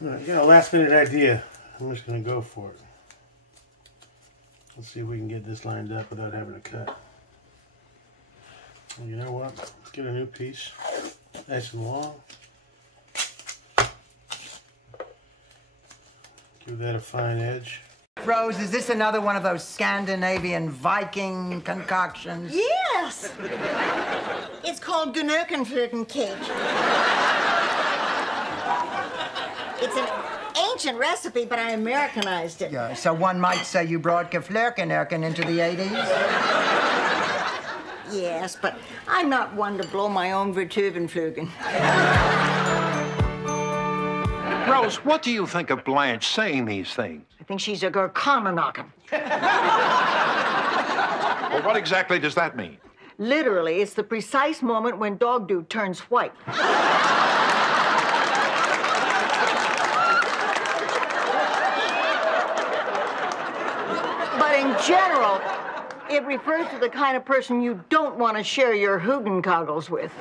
I got a last minute idea. I'm just going to go for it. Let's see if we can get this lined up without having to cut. And you know what? Let's get a new piece. Nice and long. Give that a fine edge. Rose, is this another one of those Scandinavian Viking concoctions? Yes! It's called Gnurkenflurken cake. It's an ancient recipe, but I Americanized it. Yeah, so one might say you brought Geflurkenerken into the 80s? Yes, but I'm not one to blow my own Vertuvenflügen. Rose, what do you think of Blanche saying these things? I think she's a Gerkamenaken. Well, what exactly does that mean? Literally, it's the precise moment when dog dude turns white. But in general, it refers to the kind of person you don't want to share your Hugenkoggles with.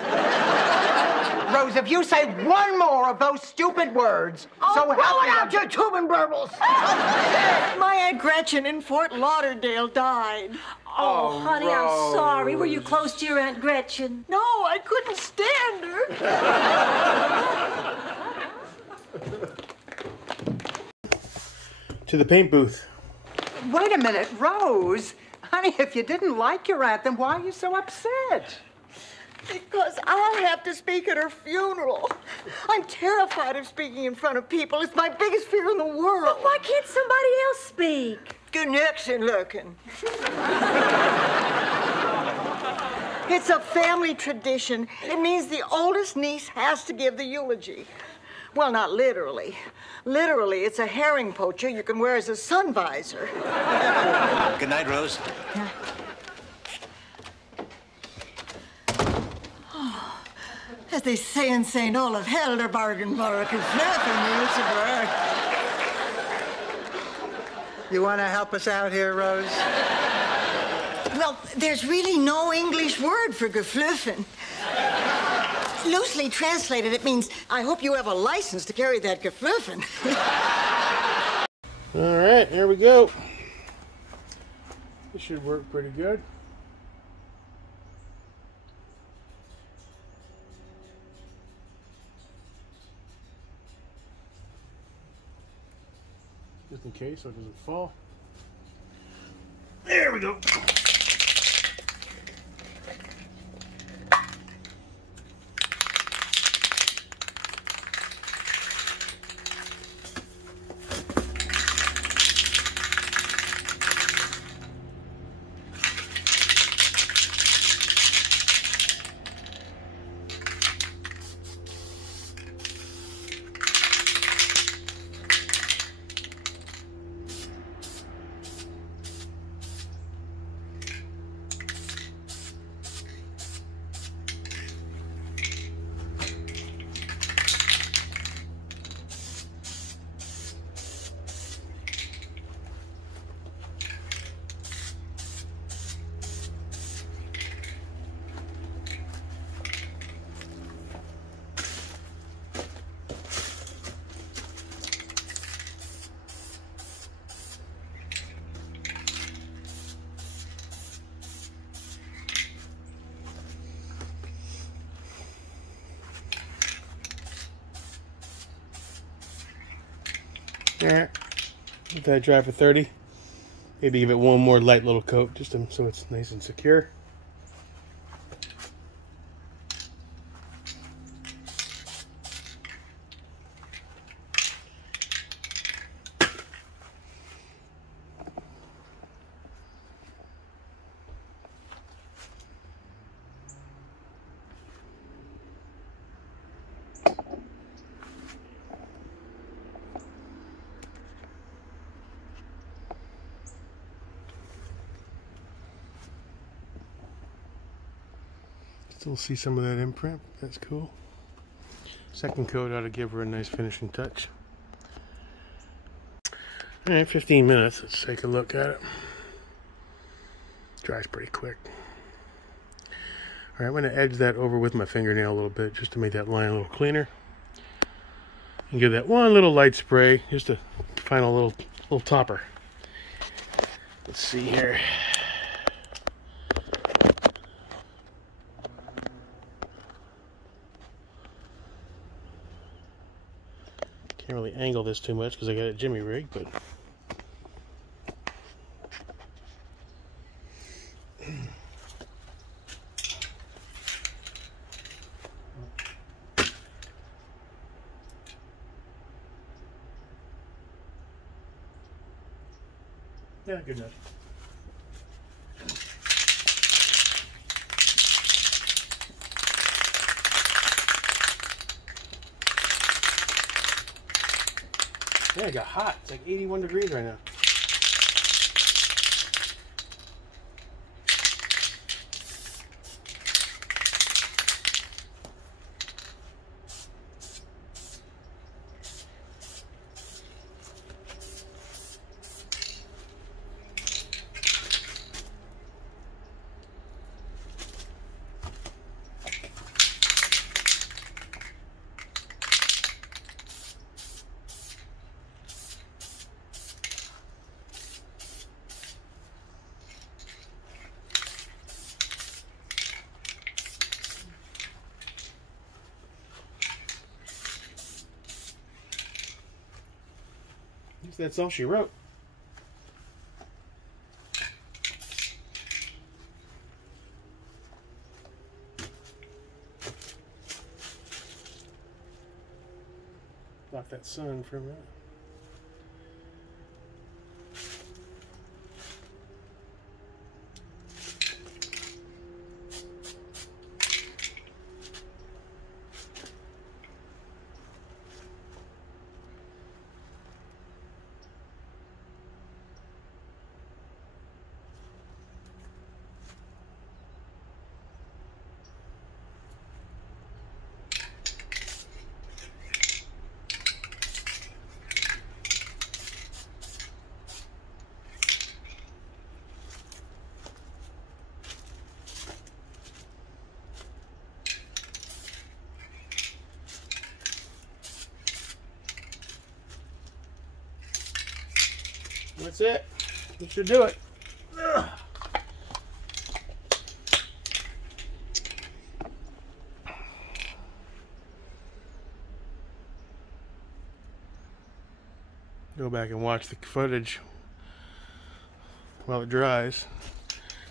Rose, if you say one more of those stupid words, so help me out your Tubenburbles! My Aunt Gretchen in Fort Lauderdale died. Oh, honey, Rose. I'm sorry. Were you close to your Aunt Gretchen? No, I couldn't stand her. To the paint booth. Wait a minute, Rose. Honey, if you didn't like your aunt, then why are you so upset? Because I'll have to speak at her funeral. I'm terrified of speaking in front of people. It's my biggest fear in the world. But why can't somebody else speak? Gnurkenflurken. It's a family tradition. It means the oldest niece has to give the eulogy. Well, not literally. Literally, it's a herring poacher you can wear as a sun visor. Good night, Rose. Yeah. As they say in St. Olaf, Helderbargenborg and Fluffen. You want to help us out here, Rose? Well, there's really no English word for gefluffen. Loosely translated, it means, I hope you have a license to carry that gefluffen. All right, here we go. This should work pretty good. Just in case so it doesn't fall. There we go. Alright, let that dry for 30. Maybe give it one more light little coat just so it's nice and secure. Still see some of that imprint. That's cool. Second coat ought to give her a nice finishing touch. Alright, 15 minutes. Let's take a look at it. Dries pretty quick. Alright, I'm going to edge that over with my fingernail a little bit just to make that line a little cleaner. And give that one little light spray, just a final little topper. Let's see here. Can't really angle this too much because I got it jimmy rigged, but yeah, good enough. Yeah, it got hot. It's like 81 degrees right now. That's all she wrote. Block that sun from that. That's it. That should do it. Ugh. Go back and watch the footage while it dries.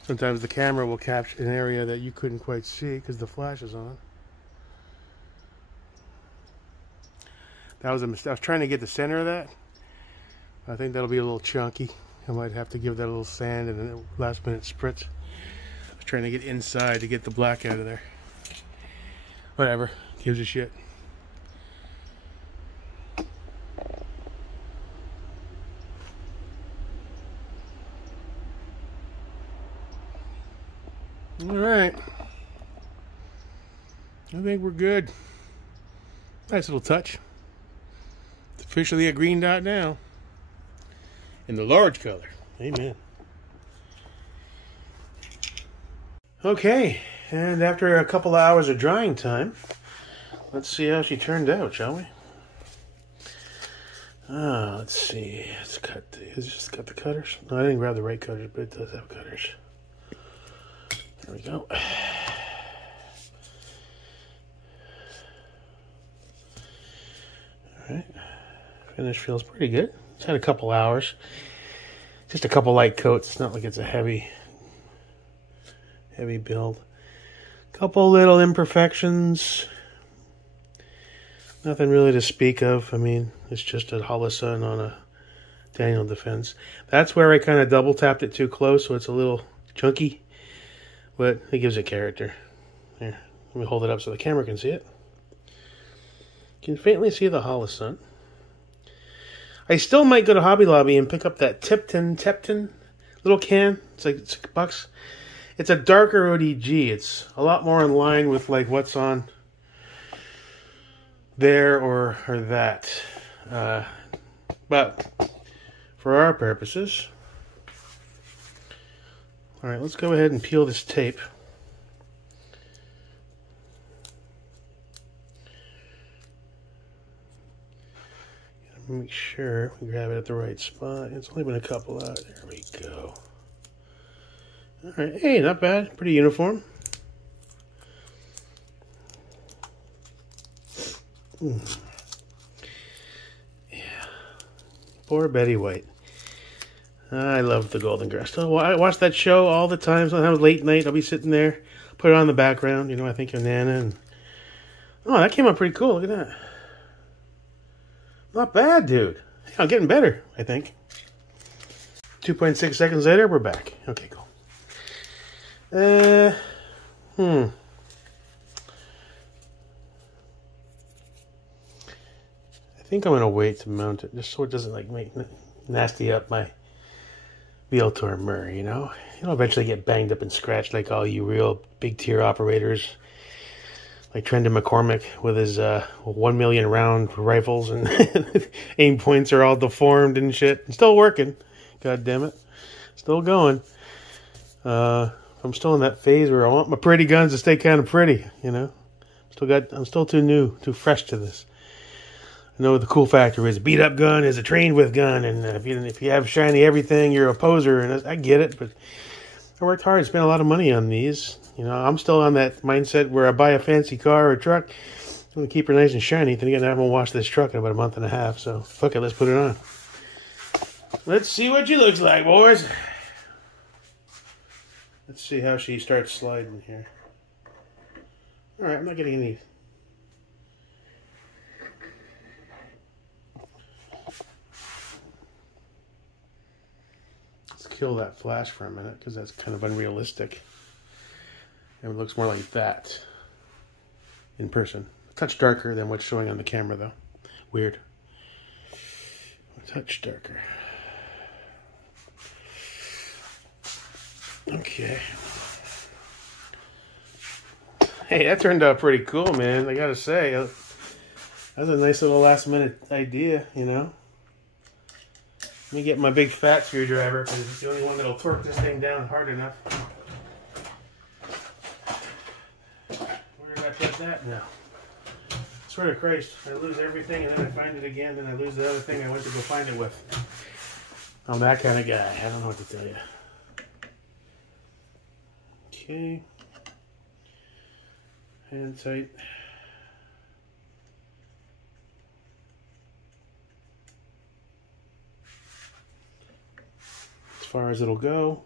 Sometimes the camera will capture an area that you couldn't quite see because the flash is on. That was a mistake. I was trying to get the center of that. I think that'll be a little chunky. I might have to give that a little sand and a last minute spritz. I was trying to get inside to get the black out of there. Whatever. Gives a shit. Alright. I think we're good. Nice little touch. It's officially a green dot now. In the large color. Amen. Okay, and after a couple of hours of drying time, let's see how she turned out, shall we? Let's see. Let's cut. Has it just got the cutters? No, I didn't grab the right cutters, but it does have cutters. There we go. Alright. Finish feels pretty good. It's had a couple hours. Just a couple light coats. It's not like it's a heavy build. Couple little imperfections. Nothing really to speak of. I mean, it's just a Holosun on a Daniel Defense. That's where I kind of double tapped it too close, so it's a little chunky. But it gives it character. Here, let me hold it up so the camera can see it. You can faintly see the Holosun. I still might go to Hobby Lobby and pick up that Tepton little can. It's like $6. It's a darker ODG. It's a lot more in line with like what's on there or that. But for our purposes, all right, let's go ahead and peel this tape. Make sure we grab it at the right spot. It's only been a couple out. There we go. Alright, hey, not bad. Pretty uniform. Yeah. Poor Betty White. I love the Golden Girls. So I watch that show all the time. Sometimes late night, I'll be sitting there, put it on in the background. You know, I think of Nana. And oh, that came out pretty cool. Look at that. Not bad, dude. I'm getting better, I think. 2.6 seconds later, we're back. Okay, cool. I think I'm gonna wait to mount it just so it doesn't like make nasty up my Bealtor Murray, you know? It'll eventually get banged up and scratched like all you real big tier operators. Like Trendon McCormick with his 1 million round rifles and aim points are all deformed and shit. It's still working. God damn it. Still going. I'm still in that phase where I want my pretty guns to stay kind of pretty, you know? I'm still too new, too fresh to this. I know the cool factor is a beat up gun is a trained with gun, and if you have shiny everything, you're a poser, and I get it, but I worked hard and spent a lot of money on these. You know, I'm still on that mindset where I buy a fancy car or a truck, I'm going to keep her nice and shiny. Then again, I haven't washed this truck in about a month and a half, so fuck it, let's put it on. Let's see what she looks like, boys. Let's see how she starts sliding here. Alright, I'm not getting any. Let's kill that flash for a minute, because that's kind of unrealistic. And it looks more like that in person. A touch darker than what's showing on the camera, though. Weird. A touch darker. Okay. Hey, that turned out pretty cool, man. I gotta say. That was a nice little last minute idea, you know? Let me get my big fat screwdriver, because it's the only one that'll torque this thing down hard enough. Where did I put that now? I swear to Christ, I lose everything and then I find it again, and I lose the other thing I went to go find it with. I'm that kind of guy. I don't know what to tell you. Okay. Hand tight. As far as it'll go,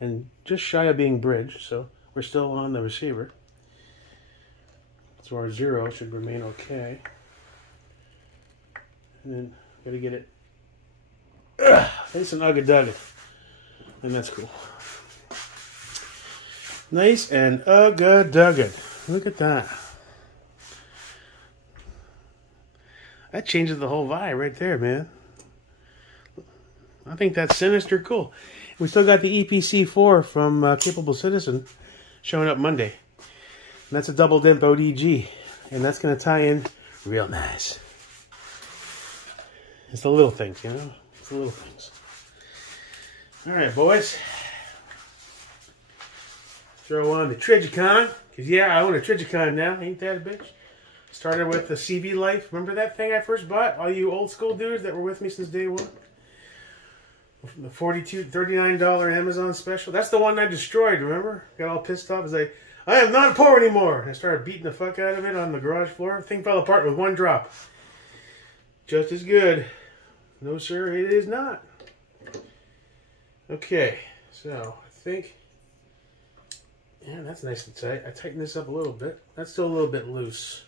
and just shy of being bridged, so we're still on the receiver. So our 0 should remain okay. And then gotta get it nice and ugga-dugga. And that's cool. Nice and ugga-dugga. Look at that. That changes the whole vibe right there, man. I think that's sinister cool. We still got the EPC4 from Capable Citizen showing up Monday. And that's a double dimp ODG. And that's going to tie in real nice. It's the little things, you know? It's the little things. Alright, boys. Throw on the Trigicon. Because, yeah, I own a Trigicon now. Ain't that a bitch? Started with the CV Life. Remember that thing I first bought? All you old school dudes that were with me since day one? The $39 Amazon special. That's the one I destroyed, remember? Got all pissed off. I was like, I am not poor anymore. And I started beating the fuck out of it on the garage floor. The thing fell apart with one drop. Just as good. No, sir, it is not. Okay, so I think... Yeah, that's nice and tight. I tightened this up a little bit. That's still a little bit loose.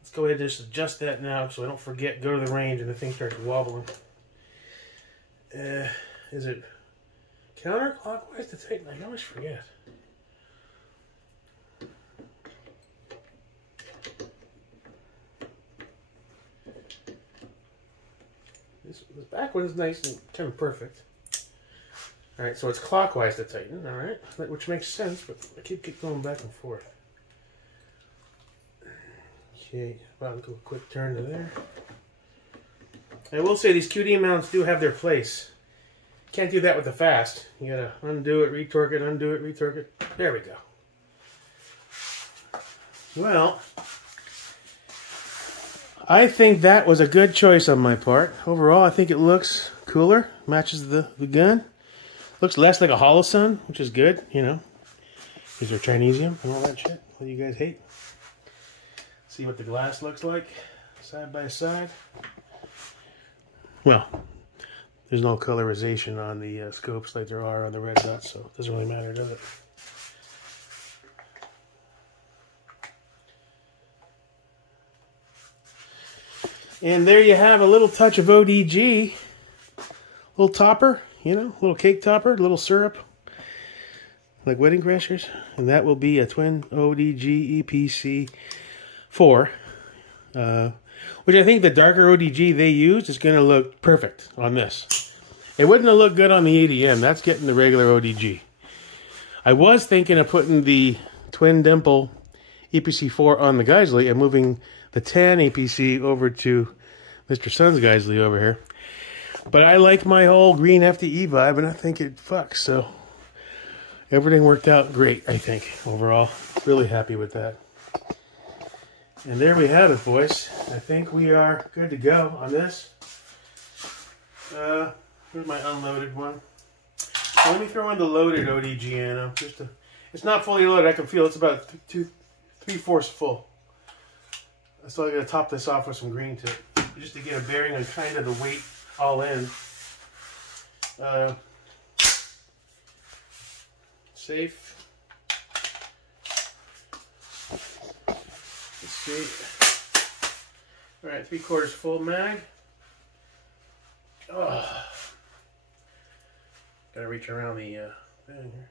Let's go ahead and just adjust that now so I don't forget. Go to the range and the thing starts wobbling. Is it counterclockwise to tighten? I always forget. This back one is nice and kind of perfect. Alright, so it's clockwise to tighten, alright, which makes sense, but I keep going back and forth. Okay, about to go a quick turn to there. I will say these QD mounts do have their place. Can't do that with the fast. You gotta undo it, retorque it, undo it, retorque it. There we go. Well, I think that was a good choice on my part. Overall, I think it looks cooler. Matches the gun. Looks less like a Holosun, which is good, you know. These are Chinesium and all that shit that you guys hate. See what the glass looks like side by side. Well, there's no colorization on the scopes like there are on the red dots, so it doesn't really matter, does it? And there you have a little touch of ODG. Little topper, you know, little cake topper, little syrup. Like wedding crashers. And that will be a twin ODG EPC 4. Which I think the darker ODG they used is going to look perfect on this. It wouldn't have looked good on the ADM. That's getting the regular ODG. I was thinking of putting the twin dimple EPC 4 on the Geisley and moving the tan APC over to Mr. Sun's Geisley over here. But I like my whole green FDE vibe, and I think it fucks, so everything worked out great, I think, overall. Really happy with that. And there we have it, boys. I think we are good to go on this. Here's my unloaded one. So let me throw in the loaded ODG Ano. It's not fully loaded. I can feel it's about 3/4 full. So I'm going to top this off with some green tip, just to get a bearing on kind of the weight all in. Safe. Let's see. All right, 3/4 full mag. Oh. Gotta reach around the thing here.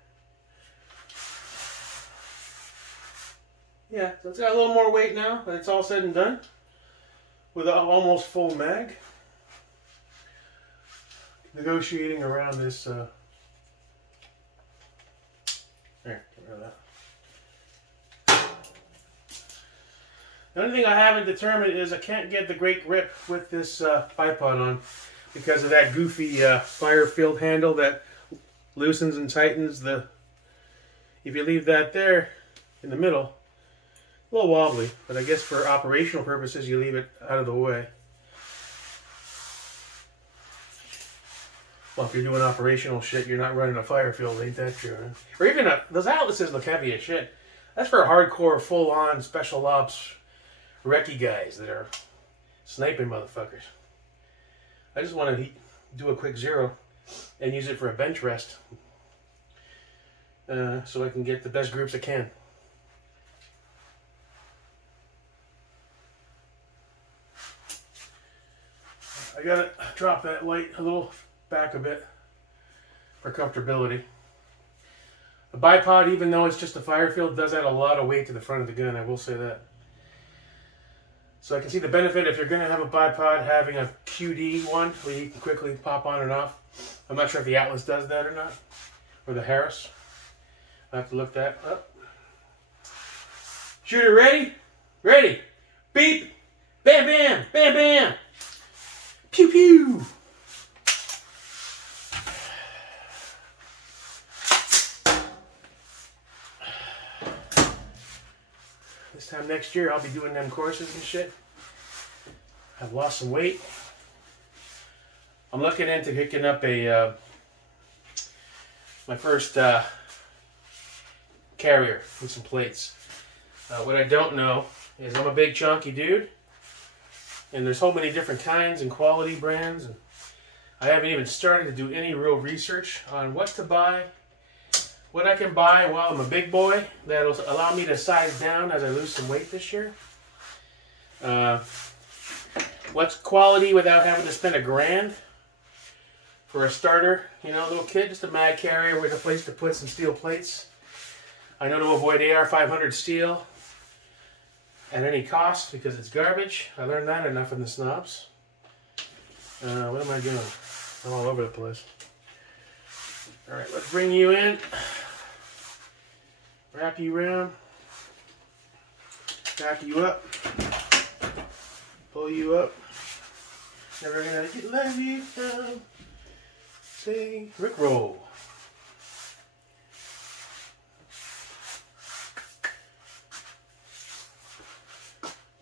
Yeah, so it's got a little more weight now, but it's all said and done. With an almost full mag. Negotiating around this, there, get rid of that. The only thing I haven't determined is I can't get the great grip with this bipod on because of that goofy fire field handle that loosens and tightens the, if you leave that there in the middle, a little wobbly, but I guess for operational purposes you leave it out of the way. Well, if you're doing operational shit, you're not running a fire field, ain't that true? Huh? Or even those atlases look heavy as shit. That's for hardcore, full-on special ops recce guys that are sniping motherfuckers. I just want to do a quick zero and use it for a bench rest, so I can get the best groups I can. I gotta drop that light a little back a bit for comfortability. The bipod, even though it's just a fire field, does add a lot of weight to the front of the gun, I will say that. So I can see the benefit if you're going to have a bipod having a QD one where you can quickly pop on and off. I'm not sure if the Atlas does that or not, or the Harris. I'll have to look that up. Shooter ready? Ready. Beep. Bam, bam, bam, bam. Pew, pew. This time next year, I'll be doing them courses and shit. I've lost some weight. I'm looking into picking up a my first carrier with some plates. What I don't know is I'm a big chunky dude, and there's so many different kinds and quality brands, and I haven't even started to do any real research on what to buy, what I can buy while I'm a big boy that'll allow me to size down as I lose some weight this year. What's quality without having to spend $1,000 for a starter, you know, little kit, just a mag carrier with a place to put some steel plates. I know to avoid AR-500 steel at any cost because it's garbage. I learned that enough in the snobs. What am I doing? I'm all over the place. All right, let's bring you in. Wrap you around. Back you up. Pull you up. Never gonna let you down. Say Rickroll.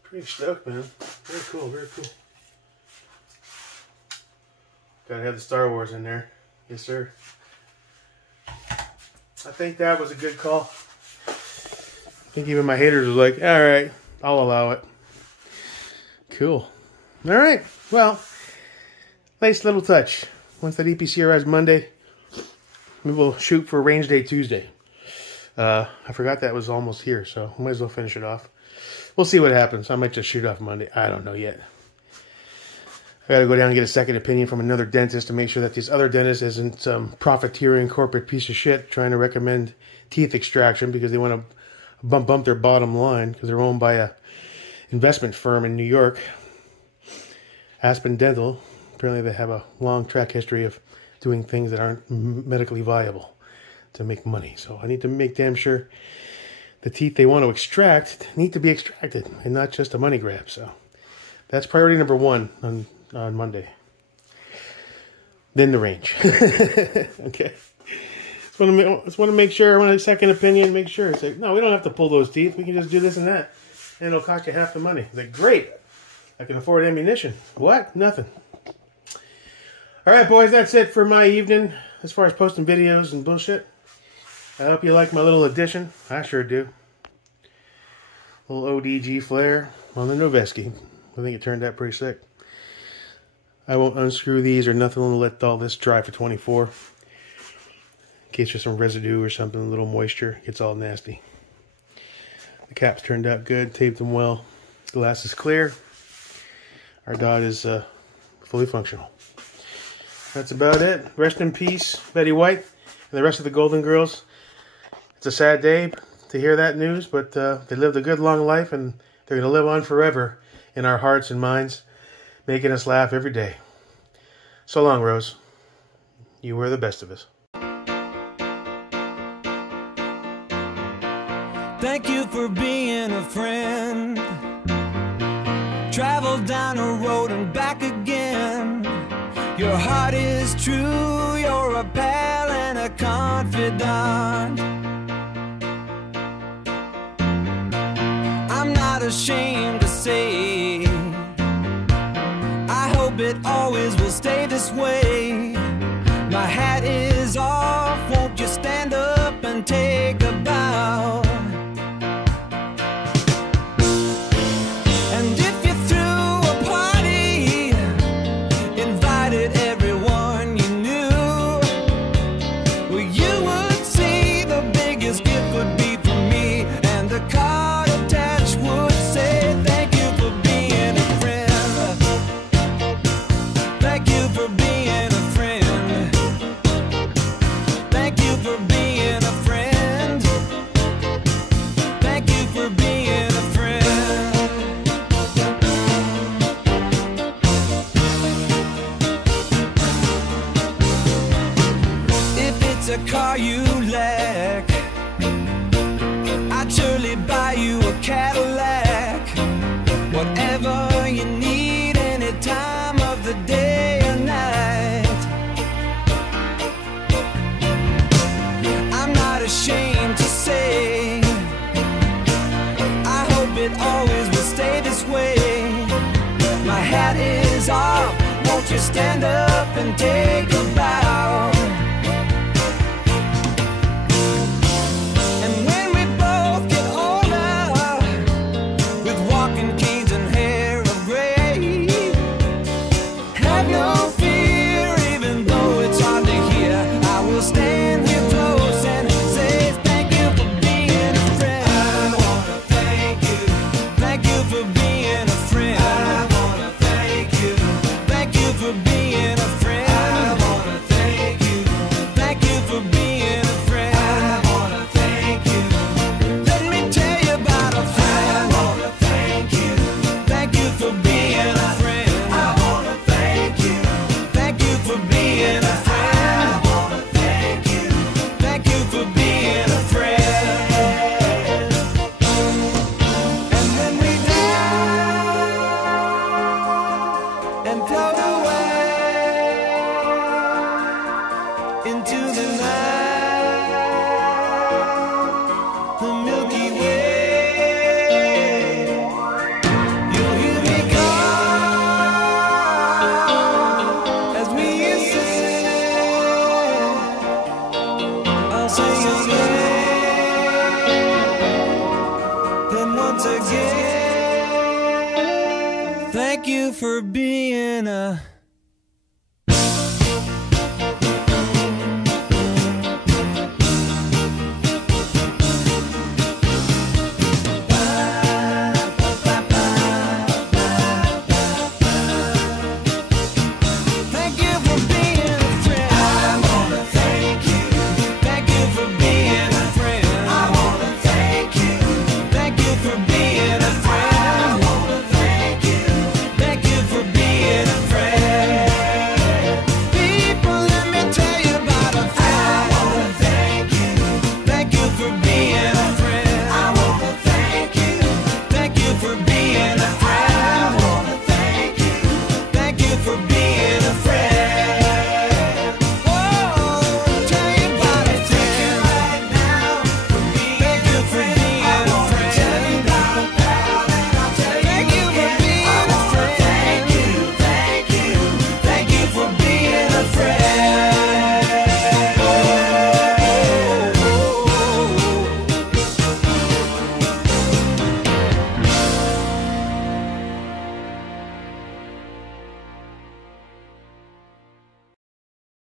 Pretty stoked, man. Very cool, very cool. Gotta have the Star Wars in there. Yes, sir. I think that was a good call. I think even my haters were like, all right, I'll allow it. Cool. All right. Well, nice little touch. Once that EPC arrives Monday, we will shoot for range day Tuesday. I forgot that was almost here, so I might as well finish it off. We'll see what happens. I might just shoot off Monday. I don't know yet. I gotta go down and get a second opinion from another dentist to make sure that this other dentist isn't some profiteering corporate piece of shit trying to recommend teeth extraction because they want to bump their bottom line because they're owned by a investment firm in New York, Aspen Dental. Apparently they have a long track history of doing things that aren't medically viable to make money. So I need to make damn sure the teeth they want to extract need to be extracted and not just a money grab. So that's priority number one on Monday. Then the range. Okay. Just want to make sure. I want a second opinion. Make sure. It's like, no, we don't have to pull those teeth. We can just do this and that, and it'll cost you half the money. It's like, great. I can afford ammunition. What? Nothing. All right, boys. That's it for my evening as far as posting videos and bullshit. I hope you like my little addition. I sure do. Little ODG flare on the Noveske. I think it turned out pretty sick. I won't unscrew these or nothing. I'll let all this dry for 24. In case there's some residue or something, a little moisture. It gets all nasty. The caps turned out good. Taped them well. Glass is clear. Our dot is fully functional. That's about it. Rest in peace, Betty White and the rest of the Golden Girls. It's a sad day to hear that news, but they lived a good long life, and they're going to live on forever in our hearts and minds, making us laugh every day. So long, Rose. You were the best of us. Thank you for being a friend. Travel down a road and back again. Your heart is true, you're a pal and a confidant. I'm not ashamed to say, I hope it always will stay this way. My hat is off, won't you stand up and take a bow? And if you threw a party, invited everyone you knew, well, you would see the biggest gift would be for me, and the card attached would say, thank you for being a friend. Thank you for being a friend. Thank you for being a friend. Thank you for being a friend. If it's a car you lack, I'd surely buy you a Cadillac. Whatever you need, any time of the day or night. I'm not ashamed to say, I hope it always will stay this way. My hat is off, won't you stand up and take a bow? And when we both get older, with walking canes and hair of gray, have no fear, even though it's hard to hear, I will stand here close and say thank you for being a friend. I wanna thank you. Thank you for being a friend. I wanna thank you. Thank you for being a friend. I wanna thank you. once again. Thank you for being a